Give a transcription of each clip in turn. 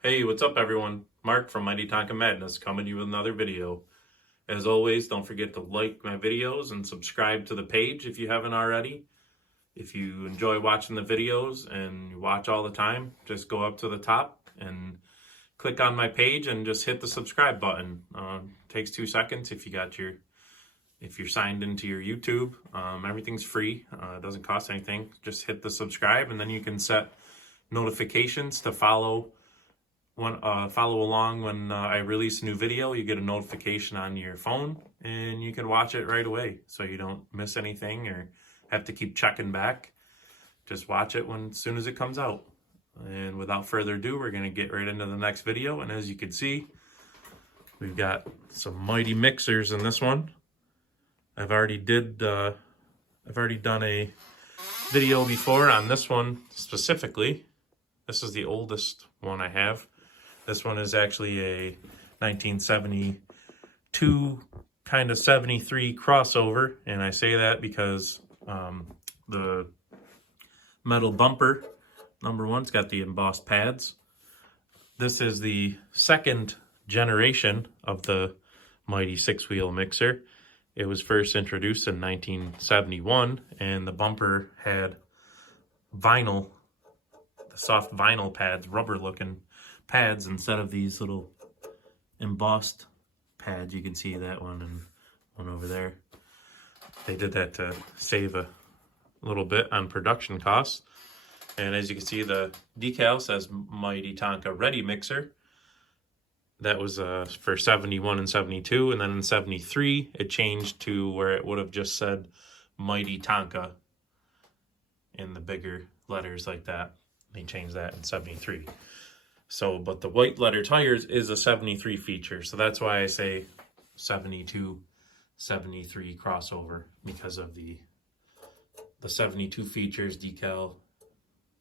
Hey, what's up everyone? Mark from Mighty Tonka Madness coming to you with another video. As always, don't forget to like my videos and subscribe to the page if you haven't already. If you enjoy watching the videos and you watch all the time, just go up to the top and click on my page and just hit the subscribe button. Takes 2 seconds if you're signed into your YouTube. Everything's free. It doesn't cost anything. Just hit the subscribe and then you can set notifications to follow along when I release a new video. You get a notification on your phone and you can watch it right away so you don't miss anything or have to keep checking back. Just watch it as soon as it comes out. And without further ado, we're going to get right into the next video. And as you can see, we've got some mighty mixers in this one. I've already done a video before on this one specifically. This is the oldest one I have. This one is actually a 1972 kind of 73 crossover, and I say that because the metal bumper, number one, it's got the embossed pads. This is the second generation of the mighty six-wheel mixer. It was first introduced in 1971, and the bumper had vinyl, the soft vinyl pads, rubber-looking pads instead of these little embossed pads. You can see that one and one over there. They did that to save a little bit on production costs. And as you can see, the decal says Mighty Tonka Ready Mixer. That was for 71 and 72, and then in 73 it changed to where it would have just said Mighty Tonka in the bigger letters like that. They changed that in 73. So, but the white letter tires is a 73 feature. So that's why I say 72, 73 crossover, because of the 72 features, decal,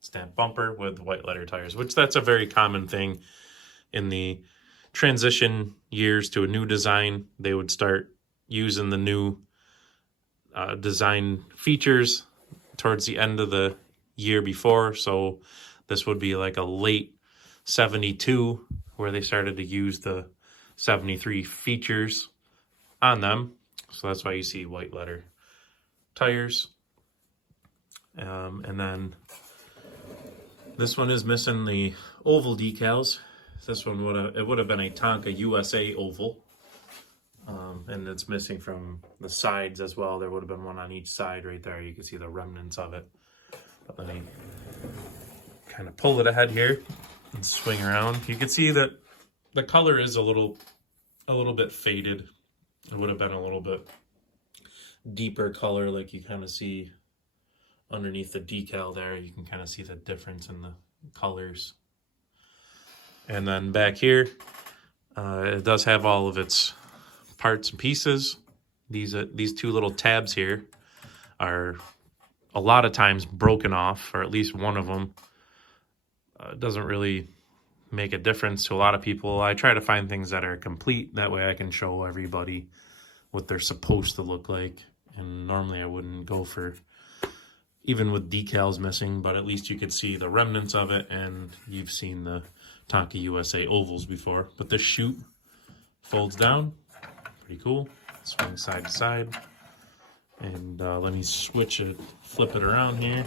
stamp bumper with white letter tires, which that's a very common thing in the transition years to a new design. They would start using the new design features towards the end of the year before. So this would be like a late 72 where they started to use the 73 features on them. So that's why you see white letter tires. And then this one is missing the oval decals. This one would have been a Tonka USA oval. And it's missing from the sides as well. There would have been one on each side right there. You can see the remnants of it. But let me kind of pull it ahead here and swing around. You can see that the color is a little bit faded. It would have been a little bit deeper color, like you kind of see underneath the decal there. You can kind of see the difference in the colors. And then back here, it does have all of its parts and pieces. These two little tabs here are a lot of times broken off, or at least one of them. It doesn't really make a difference to a lot of people. I try to find things that are complete. That way I can show everybody what they're supposed to look like. And normally I wouldn't go for, even with decals missing, but at least you could see the remnants of it, and you've seen the Tonka USA ovals before. But this chute folds down. Pretty cool. Swing side to side. And let me flip it around here.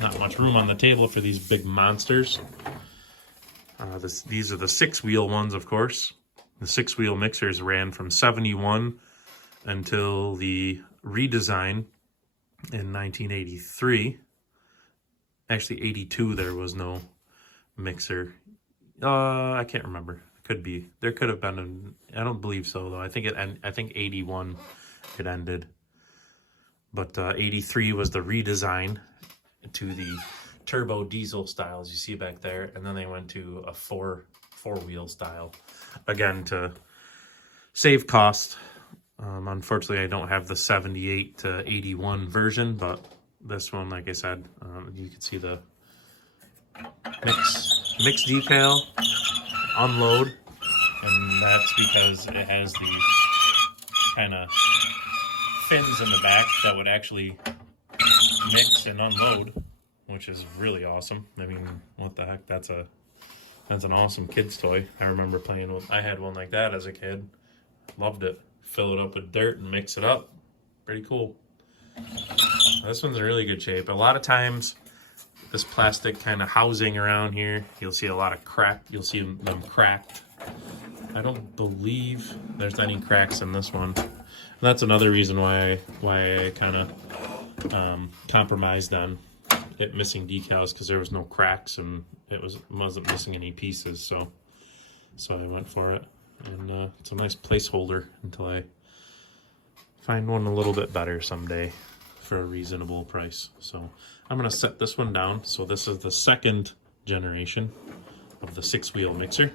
Not much room on the table for these big monsters. These are the six-wheel ones, of course. The six-wheel mixers ran from 71 until the redesign in 1983. Actually, 82 there was no mixer. I can't remember. Could be. There could have been. I don't believe so though. I think 81 it ended. But 83 was the redesign to the turbo diesel style, as you see back there, and then they went to a four-wheel style, again to save cost. Unfortunately, I don't have the 78 to 81 version, but this one, like I said, you can see the mix decal, unload, and that's because it has the kind of fins in the back that would actually mix and unload which is really awesome. I mean, what the heck? That's an awesome kid's toy. I remember playing with. I had one like that as a kid. Loved it. Fill it up with dirt and mix it up. Pretty cool. This one's in really good shape. A lot of times, this plastic kind of housing around here, you'll see a lot of crack. You'll see them cracked. I don't believe there's any cracks in this one. And that's another reason why I kind of compromised on it missing decals, because there was no cracks and it wasn't missing any pieces. So I went for it, and it's a nice placeholder until I find one a little bit better someday for a reasonable price. So I'm gonna set this one down. So this is the second generation of the 6-wheel mixer.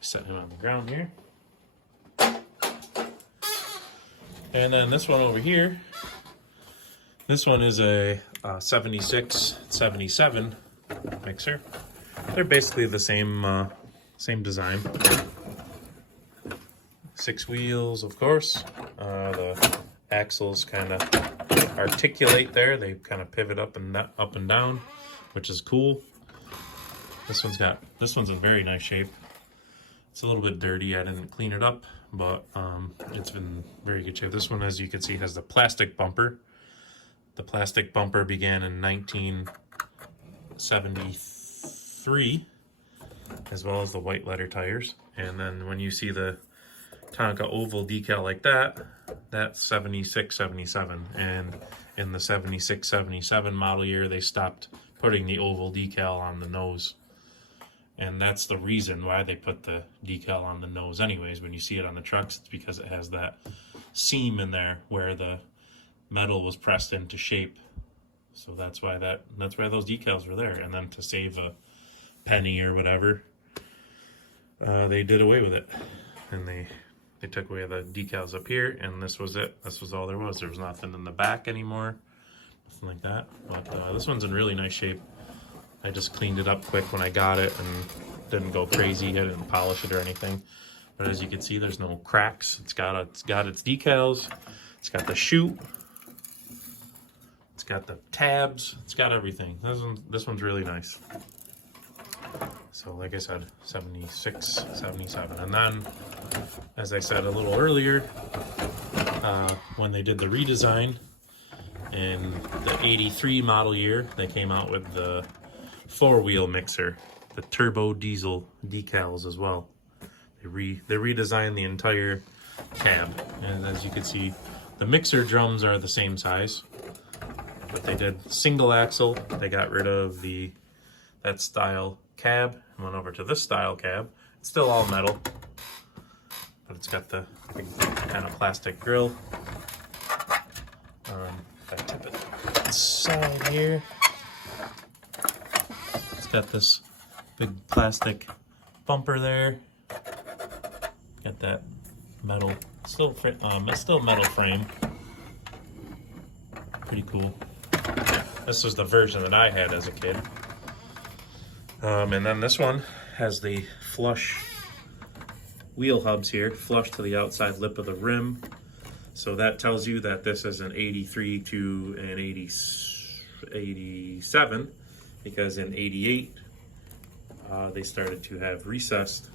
Set him on the ground here. And then this one over here, this one is a 76, 77 mixer. They're basically the same design. 6 wheels, of course. The axles kind of articulate there. They kind of pivot up and down, which is cool. This one's in very nice shape. It's a little bit dirty. I didn't clean it up, but it's been very good shape. This one, as you can see, has the plastic bumper. The plastic bumper began in 1973, as well as the white letter tires. And then when you see the Tonka oval decal like that, that's 76, 77. And in the 76, 77 model year, they stopped putting the oval decal on the nose. And that's the reason why they put the decal on the nose anyways. When you see it on the trucks, it's because it has that seam in there where the metal was pressed into shape. So that's why those decals were there. And then to save a penny or whatever, they did away with it. And they took away the decals up here, and this was it. This was all there was. There was nothing in the back anymore. Nothing like that. But this one's in really nice shape. I just cleaned it up quick when I got it and didn't go crazy. I didn't polish it or anything. But as you can see, there's no cracks. It's got its decals. It's got the chute. It's got the tabs. It's got everything. This one's really nice. So like I said, 76, 77. And then, as I said a little earlier, when they did the redesign in the 83 model year, they came out with the 4-wheel mixer, the turbo diesel decals as well. They redesigned the entire cab, and as you can see, the mixer drums are the same size, but they did single axle. They got rid of that style cab and went over to this style cab. It's still all metal, but it's got the big kind of plastic grill. If I tip it inside here, got this big plastic bumper there. Got that metal, still metal frame. Pretty cool. This was the version that I had as a kid. And then this one has the flush wheel hubs here, flush to the outside lip of the rim. So that tells you that this is an 83 to an 87. Because in 88, they started to have recessed.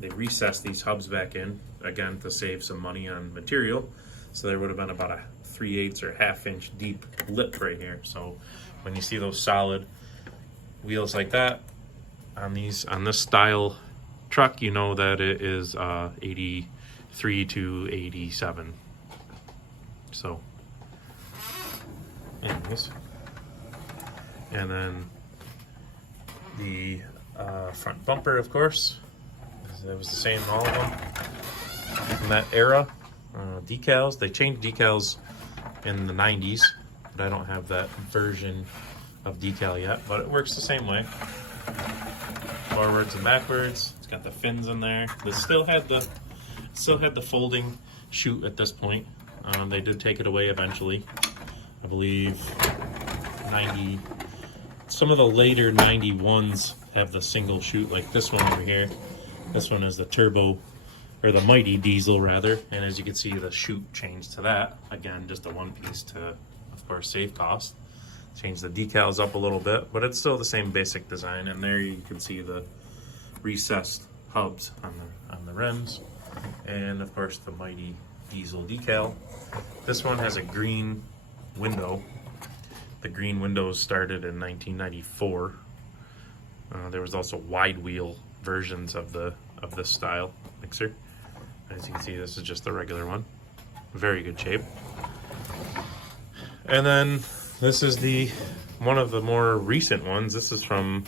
They recessed these hubs back in, again, to save some money on material. So there would have been about a 3/8 or ½ inch deep lip right here. So when you see those solid wheels like that on this style truck, you know that it is 83 to 87. So, anyways. And then the front bumper, of course, it was the same, all of them from that era. Decals, they changed decals in the 90s, but I don't have that version of decal yet, but it works the same way. Forwards and backwards. It's got the fins in there. This still had the folding chute at this point. They did take it away eventually. I believe 90. Some of the later 91s have the single chute, like this one over here. This one is the turbo, or the mighty diesel rather. And as you can see, the chute changed to that. Again, just a one piece to, of course, save cost. Changed the decals up a little bit, but it's still the same basic design. And there you can see the recessed hubs on the rims, and of course the mighty diesel decal. This one has a green window. The green windows started in 1994. There was also wide wheel versions of this style mixer. As you can see, this is just the regular one. Very good shape. And then this is one of the more recent ones. This is from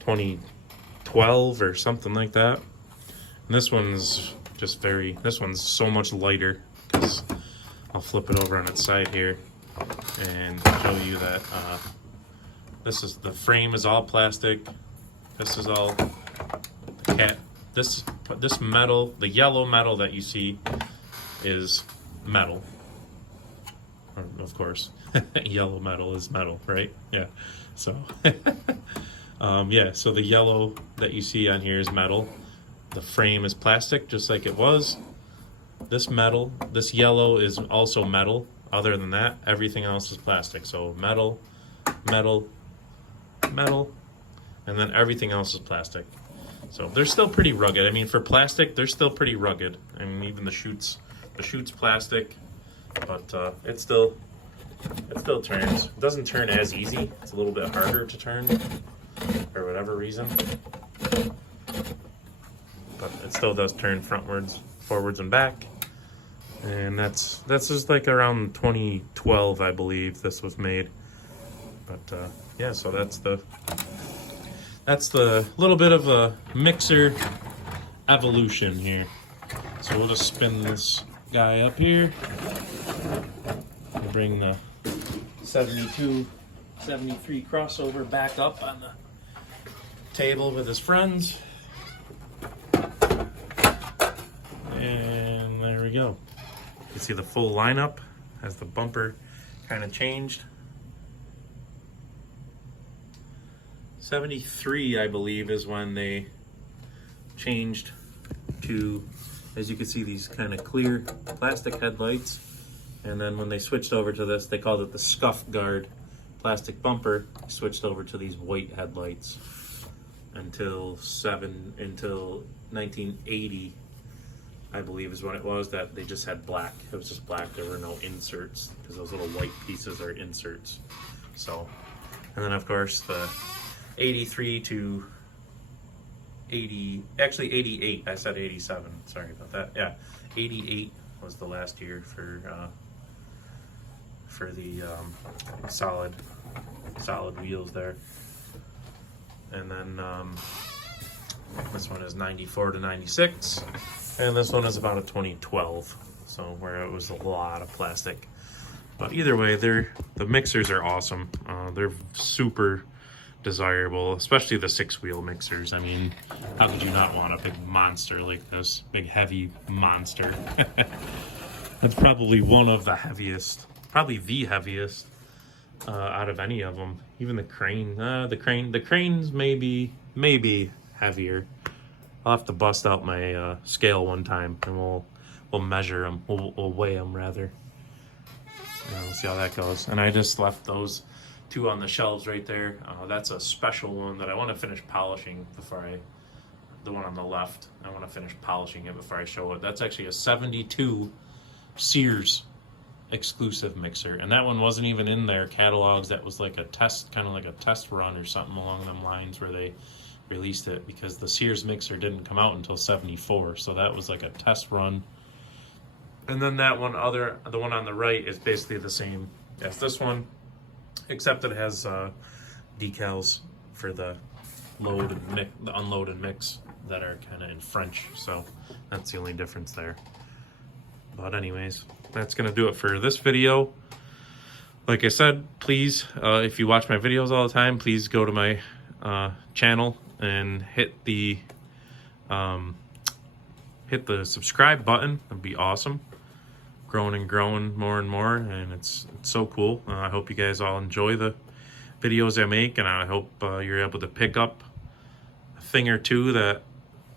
2012 or something like that. And this one's this one's so much lighter, because I'll flip it over on its side here and show you that the frame is all plastic. This is all this metal, the yellow metal that you see is metal. Of course, yellow metal is metal, right? Yeah. So, yeah. So the yellow that you see on here is metal. The frame is plastic, just like it was. This yellow is also metal. Other than that, everything else is plastic. So metal, metal, metal, and then everything else is plastic. So they're still pretty rugged. I mean, for plastic, they're still pretty rugged. I mean, even the chute's plastic, but it still turns. It doesn't turn as easy. It's a little bit harder to turn for whatever reason, but it still does turn frontwards, forwards, and back. And that's just like around 2012, I believe this was made. But yeah, so that's the little bit of a mixer evolution here. So we'll just spin this guy up here. We'll bring the 72, 73 crossover back up on the table with his friends. And there we go. You see the full lineup as the bumper kind of changed. 73, I believe, is when they changed to, as you can see, these kind of clear plastic headlights. And then when they switched over to this, they called it the scuff guard plastic bumper. Switched over to these white headlights until 1980, I believe, is when it was that they just had black. It was just black. There were no inserts, because those little white pieces are inserts. So, and then of course the 83 to 80, actually 88. I said 87. Sorry about that. Yeah, 88 was the last year for the solid wheels there. And then this one is 94 to 96, and this one is about a 2012. So where it was a lot of plastic. But either way, the mixers are awesome. They're super desirable, especially the 6-wheel mixers. I mean, how could you not want a big monster like this? Big heavy monster. That's probably one of the heaviest, probably the heaviest out of any of them. Even the crane. The cranes maybe heavier. I'll have to bust out my scale one time, and we'll measure them. We'll weigh them rather. And we'll see how that goes. And I just left those 2 on the shelves right there. That's a special one that I want to finish polishing the one on the left. I want to finish polishing it before I show it. That's actually a 72 Sears exclusive mixer, and that one wasn't even in their catalogs. That was like a test, kind of like a test run or something along them lines, where they released it, because the Sears mixer didn't come out until 74. So that was like a test run. And then the one on the right is basically the same as this one, except it has decals for the load and mix, the unload and mix, that are kind of in French. So that's the only difference there. But anyways, that's gonna do it for this video. Like I said, please, if you watch my videos all the time, please go to my channel and hit the subscribe button. That'd be awesome. Growing and growing more and more, and it's so cool. I hope you guys all enjoy the videos I make, and I hope you're able to pick up a thing or two that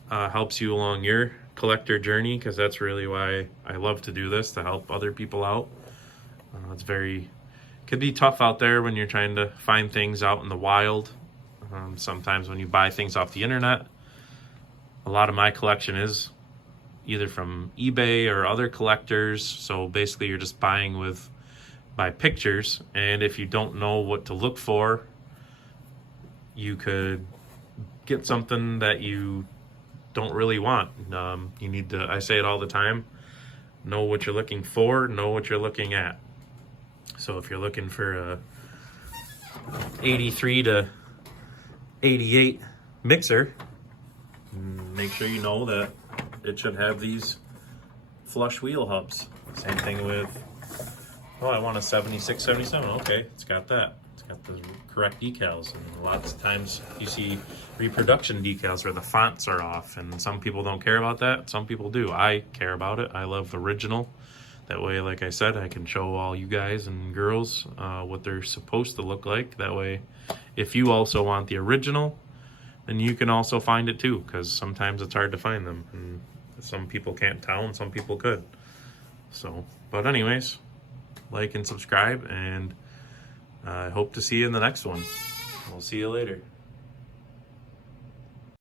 helps you along your collector journey, because that's really why I love to do this, to help other people out. It's very could be tough out there when you're trying to find things out in the wild. Sometimes when you buy things off the internet, a lot of my collection is either from eBay or other collectors. So basically you're just buying by pictures, and if you don't know what to look for, you could get something that you don't really want. You need to, I say it all the time, know what you're looking for, know what you're looking at. So if you're looking for a 83 to 88 mixer, make sure you know that it should have these flush wheel hubs. Same thing with, oh, I want a 76, 77. Okay, it's got that. It's got the correct decals. And lots of times you see reproduction decals where the fonts are off, and some people don't care about that. Some people do. I care about it. I love the original. That way, like I said, I can show all you guys and girls what they're supposed to look like. That way, if you also want the original, then you can also find it too, because sometimes it's hard to find them. And some people can't tell, and some people could. So, but anyways, like and subscribe, and I hope to see you in the next one. We'll see you later.